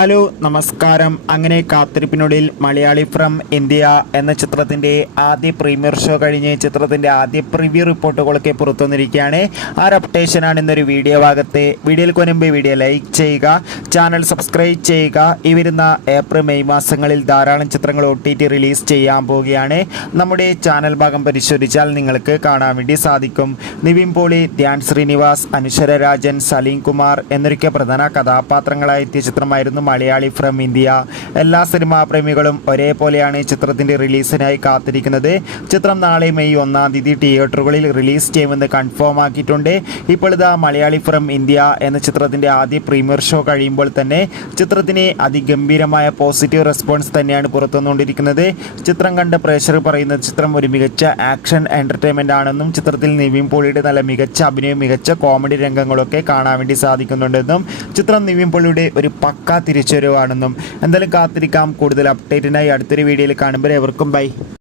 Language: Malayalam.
ഹലോ നമസ്കാരം. അങ്ങനെ കാത്തിരിപ്പിനൊടുവിൽ മലയാളി ഫ്രം ഇന്ത്യ എന്ന ചിത്രത്തിൻ്റെ ആദ്യ പ്രീമിയർ ഷോ കഴിഞ്ഞ് ചിത്രത്തിൻ്റെ ആദ്യ പ്രിവ്യൂ റിപ്പോർട്ടുകളൊക്കെ പുറത്തു വന്നിരിക്കുകയാണ്. ആ ഒരു അപ്ഡേഷനാണ് ഇന്നൊരു വീഡിയോ ഭാഗത്ത്. വീഡിയോയിൽ മുൻപ് വീഡിയോ ലൈക്ക് ചെയ്യുക, ചാനൽ സബ്സ്ക്രൈബ് ചെയ്യുക. ഈ വരുന്ന ഏപ്രിൽ മെയ് മാസങ്ങളിൽ ധാരാളം ചിത്രങ്ങൾ OTT റിലീസ് ചെയ്യാൻ പോവുകയാണ്. നമ്മുടെ ചാനൽ ഭാഗം പരിശോധിച്ചാൽ നിങ്ങൾക്ക് കാണാൻ വേണ്ടി സാധിക്കും. നിവിൻ പോളി, ധ്യാൻ ശ്രീനിവാസ്, അനുശ്വര രാജൻ, സലീം കുമാർ എന്നൊക്കെ പ്രധാന കഥാപാത്രങ്ങളായി എത്തിയ ചിത്രമായിരുന്നു മലയാളി ഫ്രം ഇന്ത്യ. എല്ലാ സിനിമാ പ്രേമികളും ഒരേപോലെയാണ് ചിത്രത്തിൻ്റെ റിലീസിനായി കാത്തിരിക്കുന്നത്. ചിത്രം നാളെ മെയ് 1-ാം തീയതി തിയേറ്ററുകളിൽ റിലീസ് ചെയ്യുമെന്ന് കൺഫേം ആക്കിയിട്ടുണ്ട്. ഇപ്പോൾ ഇതാ മലയാളി ഫ്രം ഇന്ത്യ എന്ന ചിത്രത്തിൻ്റെ ആദ്യ പ്രീമിയർ ഷോ കഴിയുമ്പോൾ തന്നെ ചിത്രത്തിന് അതിഗംഭീരമായ പോസിറ്റീവ് റെസ്പോൺസ് തന്നെയാണ് പുറത്തുവന്നുകൊണ്ടിരിക്കുന്നത്. ചിത്രം കണ്ട പ്രേക്ഷകർ പറയുന്നത് ചിത്രം ഒരു മികച്ച ആക്ഷൻ എൻ്റർടൈൻമെൻ്റ് ആണെന്നും ചിത്രത്തിൽ നിവിൻ പോളിയുടെ നല്ല മികച്ച അഭിനയം, മികച്ച കോമഡി രംഗങ്ങളൊക്കെ കാണാൻ വേണ്ടി സാധിക്കുന്നുണ്ടെന്നും ചിത്രം നിവിൻ പോളിയുടെ ഒരു പക്കാ തിരിച്ചുവരവാണെന്നും. എന്തായാലും കാത്തിരിക്കാം. കൂടുതൽ അപ്ഡേറ്റിനായി അടുത്തൊരു വീഡിയോയിൽ കാണുമ്പോൾ എവർക്കും ബൈ.